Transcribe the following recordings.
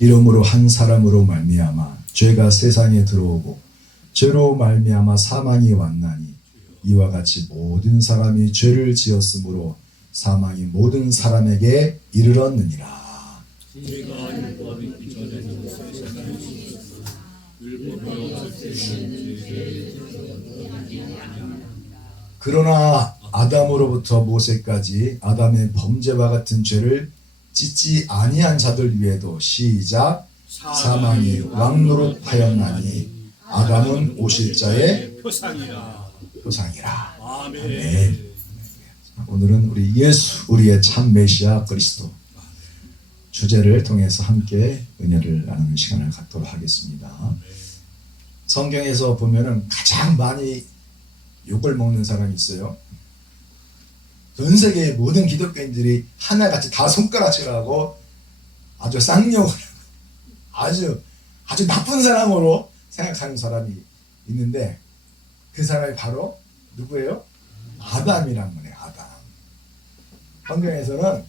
이러므로 한 사람으로 말미암아 죄가 세상에 들어오고 죄로 말미암아 사망이 왔나니 이와 같이 모든 사람이 죄를 지었으므로 사망이 모든 사람에게 이르렀느니라. 우리가 율법이 있기 전에는 세상에 있었으나 율법이 없을 때는 그러나 아담으로부터 모세까지 아담의 범죄와 같은 죄를 짓지 아니한 자들 위에도 시작 사망이 왕노릇하였나니 아담은 오실 자의 표상이라. 아멘. 오늘은 우리 예수 우리의 참 메시아 그리스도 주제를 통해서 함께 은혜를 나누는 시간을 갖도록 하겠습니다. 성경에서 보면은 가장 많이 욕을 먹는 사람이 있어요. 전 세계의 모든 기독교인들이 하나같이 다 손가락질하고 아주 쌍욕을 아주 나쁜 사람으로 생각하는 사람이 있는데 그 사람이 바로 누구예요? 아담이란 거예요. 아담. 성경에서는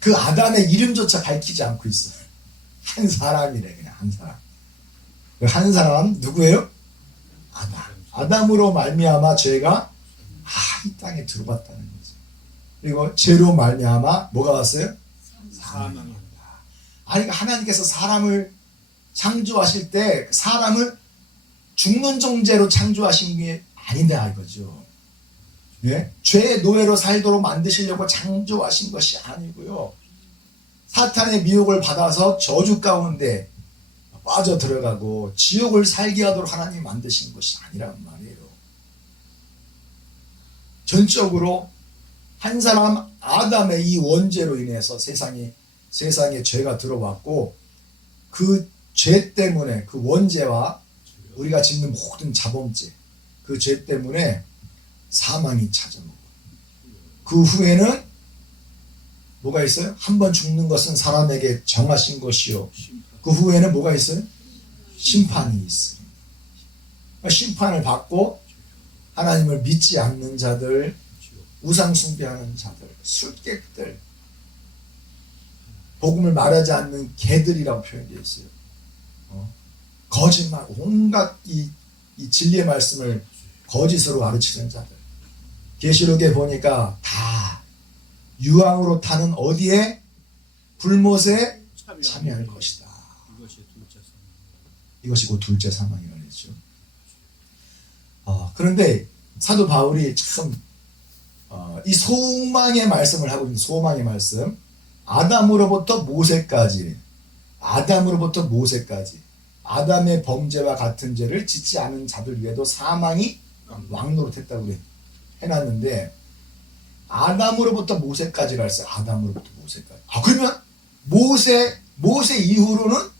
그 아담의 이름조차 밝히지 않고 있어요. 한 사람이래. 그냥 한 사람. 그 한 사람 누구예요? 아담. 아담으로 말미암아 죄가 이 땅에 들어왔다는 거죠. 그리고 죄로 말미암아 뭐가 왔어요? 사망이 왔다. 아니 하나님께서 사람을 창조하실 때 사람을 죽는 존재로 창조하신 게 아니다 이거죠. 예? 죄의 노예로 살도록 만드시려고 창조하신 것이 아니고요. 사탄의 미혹을 받아서 저주 가운데 빠져 들어가고 지옥을 살게 하도록 하나님이 만드신 것이 아니란 말이에요. 전적으로 한 사람 아담의 이 원죄로 인해서 세상에 죄가 들어왔고 그 죄 때문에 그 원죄와 우리가 짓는 모든 자범죄 그 죄 때문에 사망이 찾아오고 그 후에는 뭐가 있어요? 한 번 죽는 것은 사람에게 정하신 것이요 그 후에는 뭐가 있어요? 심판이 있어요. 심판을 받고 하나님을 믿지 않는 자들, 우상 숭배하는 자들, 술객들, 복음을 말하지 않는 개들이라고 표현되어 있어요. 거짓말, 온갖 이 진리의 말씀을 거짓으로 가르치는 자들. 계시록에 보니까 다 유황으로 타는 어디에? 불못에 참여할 것이다. 이것이 곧 둘째 사망이라고 했죠. 그런데 사도 바울이 참 이 소망의 말씀을 하고 있는 소망의 말씀 아담으로부터 모세까지 아담의 범죄와 같은 죄를 짓지 않은 자들 위에도 사망이 왕노릇했다고 해놨는데 아담으로부터 모세까지라 했어요. 아담으로부터 모세까지. 그러면 모세 이후로는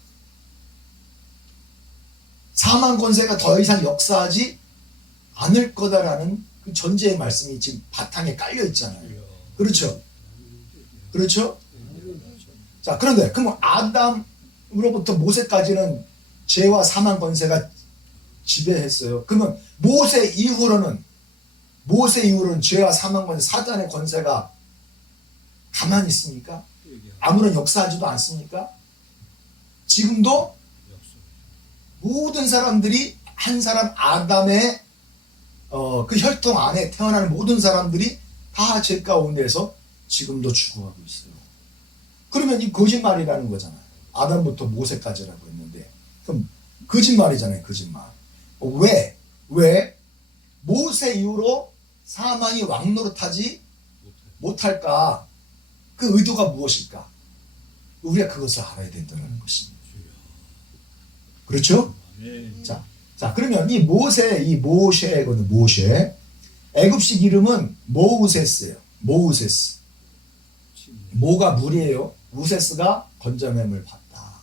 사망 권세가 더 이상 역사하지 않을 거다라는 그 전제의 말씀이 지금 바탕에 깔려 있잖아요. 그렇죠? 그렇죠? 자, 그런데 그럼 아담으로부터 모세까지는 죄와 사망 권세가 지배했어요. 그러면 모세 이후로는 죄와 사망 권세, 사단의 권세가 가만히 있습니까? 아무런 역사하지도 않습니까? 지금도 모든 사람들이 한 사람 아담의 그 혈통 안에 태어나는 모든 사람들이 다 죄 가운데서 지금도 죽어가고 있어요. 그러면 이 거짓말이라는 거잖아요. 아담부터 모세까지라고 했는데 그럼 거짓말이잖아요. 거짓말. 왜 모세 이후로 사망이 왕노릇하지 못할까? 그 의도가 무엇일까? 우리가 그것을 알아야 된다는 것입니다. 그렇죠? 자, 그러면 이 모세거든, 모세. 애굽식 이름은 모우세스예요. 모우세스. 모가 물이에요. 우세스가 건져냄을 받다.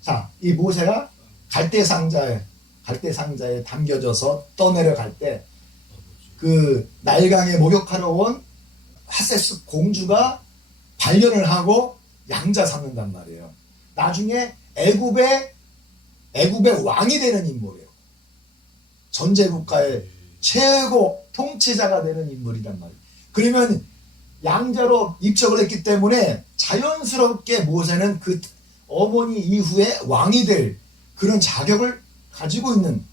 자, 이 모세가 갈대 상자에 담겨져서 떠내려갈 때 그 나일강에 목욕하러 온 하세스 공주가 발견을 하고 양자 삼는단 말이에요. 나중에 애굽의 왕이 되는 인물이에요. 전제국가의 최고 통치자가 되는 인물이란 말이에요. 그러면 양자로 입적을 했기 때문에 자연스럽게 모세는 그 어머니 이후에 왕이 될 그런 자격을 가지고 있는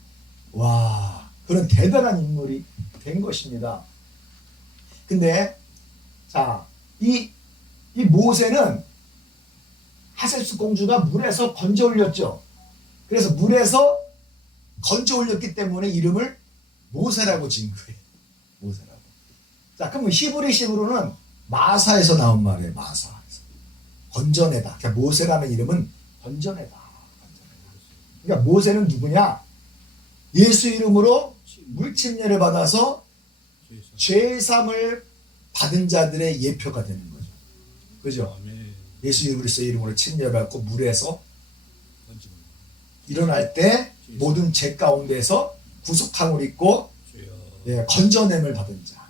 그런 대단한 인물이 된 것입니다. 근데 자, 이 모세는 하셋수 공주가 물에서 건져 올렸죠. 그래서 물에서 건져 올렸기 때문에 이름을 모세라고 지은 거예요. 모세라고. 자, 그럼 히브리식으로는 마사에서 나온 말이에요. 마사에서. 건져내다. 그러니까 모세라는 이름은 건져내다. 그러니까 모세는 누구냐? 예수 이름으로 물침례를 받아서 죄사함을 받은 자들의 예표가 되는 거죠. 그죠? 예수 그리스도의 이름으로 침례받고 물에서 일어날 때 모든 죄 가운데서 구속함을 입고 건져냄을 받은 자,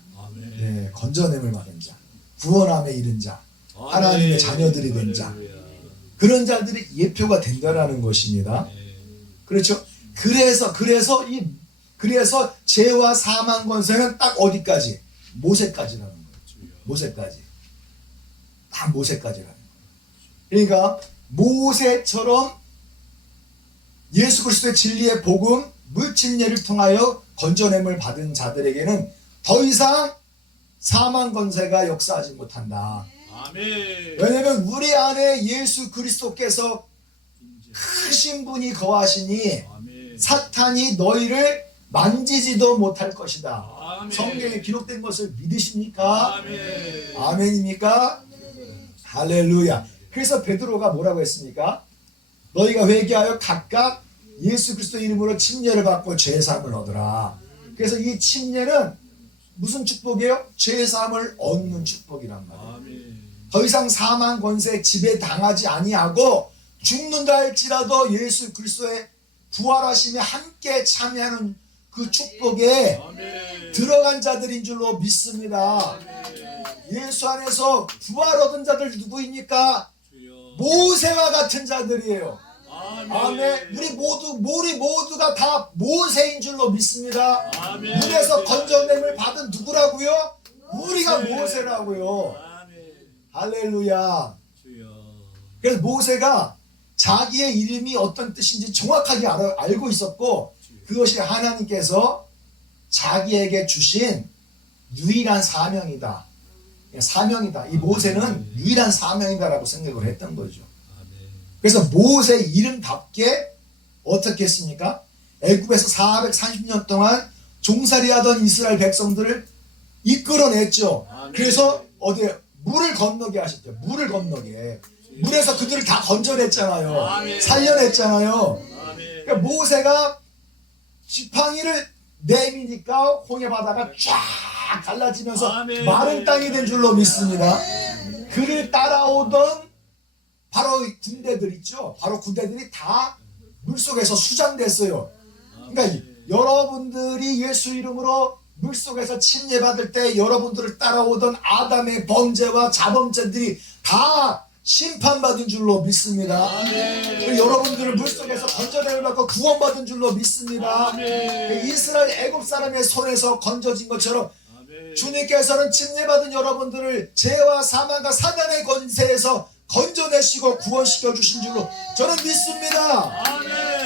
건져냄을 받은 자, 구원함에 이른 자, 하나님의 자녀들이 된 자, 그런 자들이 예표가 된다라는 것입니다. 그렇죠? 그래서 죄와 사망 권세는 딱 어디까지? 모세까지라는 거예요. 모세까지. 딱 모세까지라는 거예요. 그러니까 모세처럼 예수 그리스도의 진리의 복음, 물침례를 통하여 건져냄을 받은 자들에게는 더 이상 사망 권세가 역사하지 못한다. 왜냐하면 우리 안에 예수 그리스도께서 크신 분이 거하시니 사탄이 너희를 만지지도 못할 것이다. 성경에 기록된 것을 믿으십니까? 아멘입니까? 할렐루야. 그래서 베드로가 뭐라고 했습니까? 너희가 회개하여 각각 예수 그리스도 이름으로 침례를 받고 죄사함을 얻으라. 그래서 이 침례는 무슨 축복이에요? 죄사함을 얻는 축복이란 말이에요. 더 이상 사망 권세 지배 당하지 아니하고 죽는다 할지라도 예수 그리스도의 부활하심에 함께 참여하는 그 축복에 들어간 자들인 줄로 믿습니다. 예수 안에서 부활 얻은 자들 누구입니까? 모세와 같은 자들이에요. 아멘. 우리 모두가 다 모세인 줄로 믿습니다. 물에서 건져냄을 받은 누구라고요? 우리가 모세라고요. 할렐루야. 그래서 모세가 자기의 이름이 어떤 뜻인지 정확하게 알고 있었고, 그것이 하나님께서 자기에게 주신 유일한 사명이다. 사명이다. 이 모세는 유일한 사명이다라고 생각을 했던 거죠. 그래서 모세 이름답게 어떻게 했습니까? 애굽에서 430년 동안 종살이하던 이스라엘 백성들을 이끌어냈죠. 그래서 어디에 물을 건너게 하셨죠. 물을 건너게. 물에서 그들을 다 건져냈잖아요. 살려냈잖아요. 그러니까 모세가 지팡이를 내미니까 홍해 바다가 쫙 갈라지면서 마른 땅이 된 줄로 믿습니다. 그를 따라오던 바로 군대들 있죠. 바로 군대들이 다 물속에서 수장됐어요. 그러니까 여러분들이 예수 이름으로 물속에서 침례받을 때 여러분들을 따라오던 아담의 범죄와 자범죄들이 다 심판받은 줄로 믿습니다. 여러분들을 물속에서 건져내을 받고 구원받은 줄로 믿습니다. 이스라엘 애굽 사람의 손에서 건져진 것처럼 주님께서는 침례받은 여러분들을 죄와 사망과 사단의 권세에서 건져내시고 구원시켜 주신 줄로 저는 믿습니다.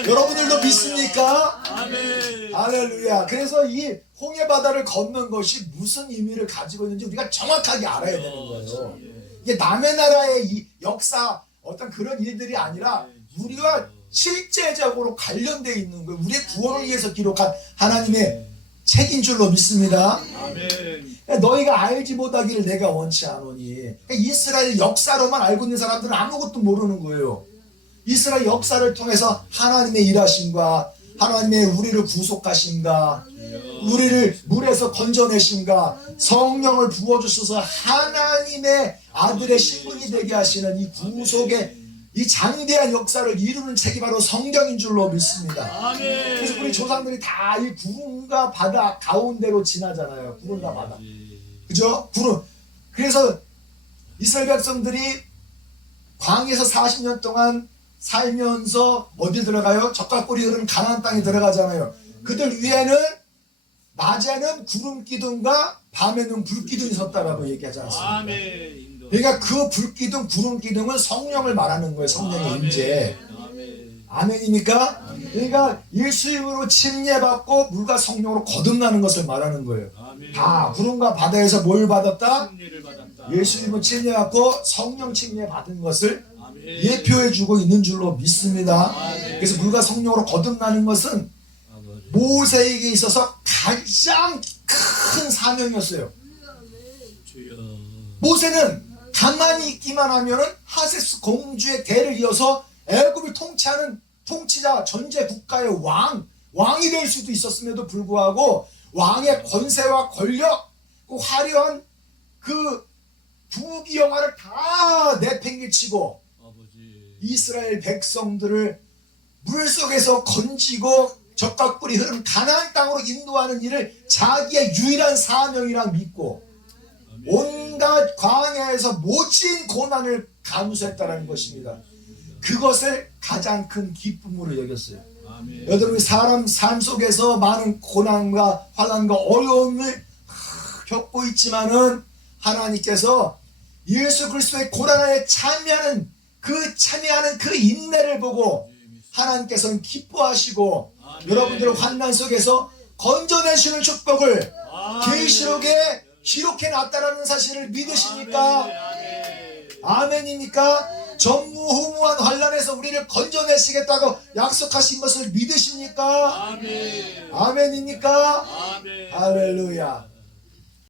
여러분들도 믿습니까? 할렐루야. 그래서 이 홍해 바다를 걷는 것이 무슨 의미를 가지고 있는지 우리가 정확하게 알아야 되는 거예요. 이게 남의 나라의 이 역사 어떤 그런 일들이 아니라 우리가 실제적으로 관련되어 있는 거예요. 우리의 구원을 위해서 기록한 하나님의 책인 줄로 믿습니다. 너희가 알지 못하기를 내가 원치 않으니. 이스라엘 역사로만 알고 있는 사람들은 아무것도 모르는 거예요. 이스라엘 역사를 통해서 하나님의 일하심과 하나님의 우리를 구속하심과 우리를 물에서 건져내심과 성령을 부어주셔서 하나님의 아들의 신분이 되게 하시는 이 구속의 이 장대한 역사를 이루는 책이 바로 성경인 줄로 믿습니다. 그래서 우리 조상들이 다 이 구름과 바다 가운데로 지나잖아요. 구름과 바다. 그죠? 구름. 그래서 이스라엘 백성들이 광야에서 40년 동안 살면서 어디 들어가요? 적과 꿀이 흐르는 가나안 땅에 들어가잖아요. 그들 위에는 낮에는 구름 기둥과 밤에는 불 기둥이 섰다라고 얘기하지 않습니까? 그러니까 그 불기둥 구름 기둥은 성령을 말하는 거예요. 성령의 임재. 아멘. 아멘입니까? 그러니까 예수 이름으로 침례받고 물과 성령으로 거듭나는 것을 말하는 거예요. 아멘. 다 구름과 바다에서 뭘 받았다? 승리를 받았다. 예수 이름으로 침례받고 성령 침례 받은 것을 아멘. 예표해 주고 있는 줄로 믿습니다. 아멘. 그래서 물과 성령으로 거듭나는 것은 아버지. 모세에게 있어서 가장 큰 사명이었어요. 주여. 모세는 가만히 있기만 하면은 하세스 공주의 대를 이어서 애굽을 통치하는 통치자 전제 국가의 왕이 될 수도 있었음에도 불구하고 왕의 권세와 권력, 그 화려한 그 부귀영화를 다 내팽개치고 아버지. 이스라엘 백성들을 물속에서 건지고 적과 꿀이 흐르는 가나안 땅으로 인도하는 일을 자기의 유일한 사명이라 믿고 온갖 광야에서 모진 고난을 감수했다는 것입니다. 그것을 가장 큰 기쁨으로 여겼어요. 아멘. 여러분이 사람 삶 속에서 많은 고난과 환난과 어려움을 겪고 있지만은 하나님께서 예수 그리스도의 고난에 참여하는 그 인내를 보고 하나님께서는 기뻐하시고 아멘. 여러분들의 환난 속에서 건져내시는 축복을 아멘. 계시록에 기록해 놨다라는 사실을 믿으십니까? 아멘. 아멘입니까? 전무후무한 환난에서 우리를 건져내시겠다고 약속하신 것을 믿으십니까? 아멘. 아멘입니까? 아멘. 할렐루야.